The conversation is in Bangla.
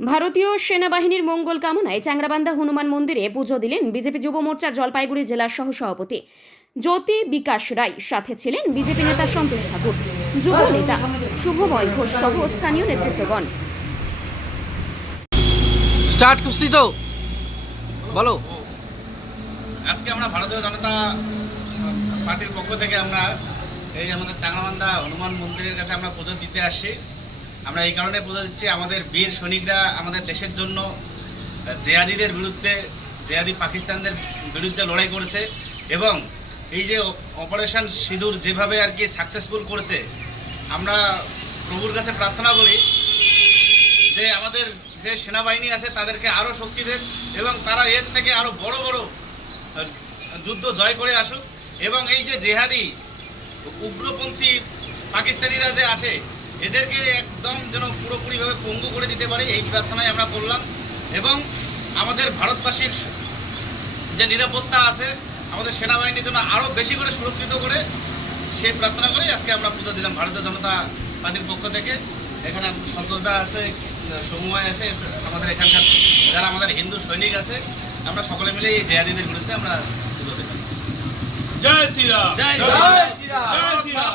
ভারতীয় সেনাবাহিনীর মঙ্গল কামনায় চ্যাংরাবান্ধা হনুমান মন্দিরে পুজো দিলেন বিজেপি যুব মোর্চার জলপাইগুড়ি জেলার সহ সভাপতি জ্যোতি বিকাশ রায়। সাথে ছিলেন বিজেপি নেতা সন্তোষ ঠাকুর। যুব নেতা শুভময় ঘোষ সহ স্থানীয় নেতৃত্বগণ। স্টার্ট কুস্তি তো। বলো। আজকে আমরা ভারতীয় জনতা পার্টির পক্ষ থেকে আমরা এই আমাদের চাংরাবান্ধা হনুমান মন্দিরের কাছে আমরা পুজো দিতে আসছি আমরা এই কারণে পুজো দিচ্ছি আমাদের বীর সৈনিকরা আমাদের দেশের জন্য জেহাদিদের বিরুদ্ধে, জেহাদি পাকিস্তানদের বিরুদ্ধে লড়াই করেছে এবং এই যে অপারেশন সিঁদুর যেভাবে আর কি সাকসেসফুল করেছে, আমরা প্রভুর কাছে প্রার্থনা করি যে আমাদের যে সেনাবাহিনী আছে তাদেরকে আরও শক্তি দেন এবং তারা এর থেকে আরও বড় বড় যুদ্ধ জয় করে আসুক এবং এই যে জেহাদি উগ্রপন্থী পাকিস্তানিরা যে আছে এদেরকে একদম যেন পুরোপুরিভাবে পঙ্গু করে দিতে পারে এই প্রার্থনায় আমরা করলাম। এবং আমাদের ভারতবাসীর যে নিরাপত্তা আছে আমাদের সেনাবাহিনীর জন্য আরও বেশি করে সুরক্ষিত করে সেই প্রার্থনা করেই আজকে আমরা পুজো দিলাম ভারতীয় জনতা পার্টির পক্ষ থেকে। এখানে আমাদের সন্তোষদা আছে সময় আছে আমাদের এখানকার যারা আমাদের হিন্দু সৈনিক আছে আমরা সকলে মিলে এই জেহাদিদের বিরুদ্ধে আমরা পুজো দিলাম। জয় শ্রীরাম। জয় জয় শ্রীরাম। জয় শ্রীরাম।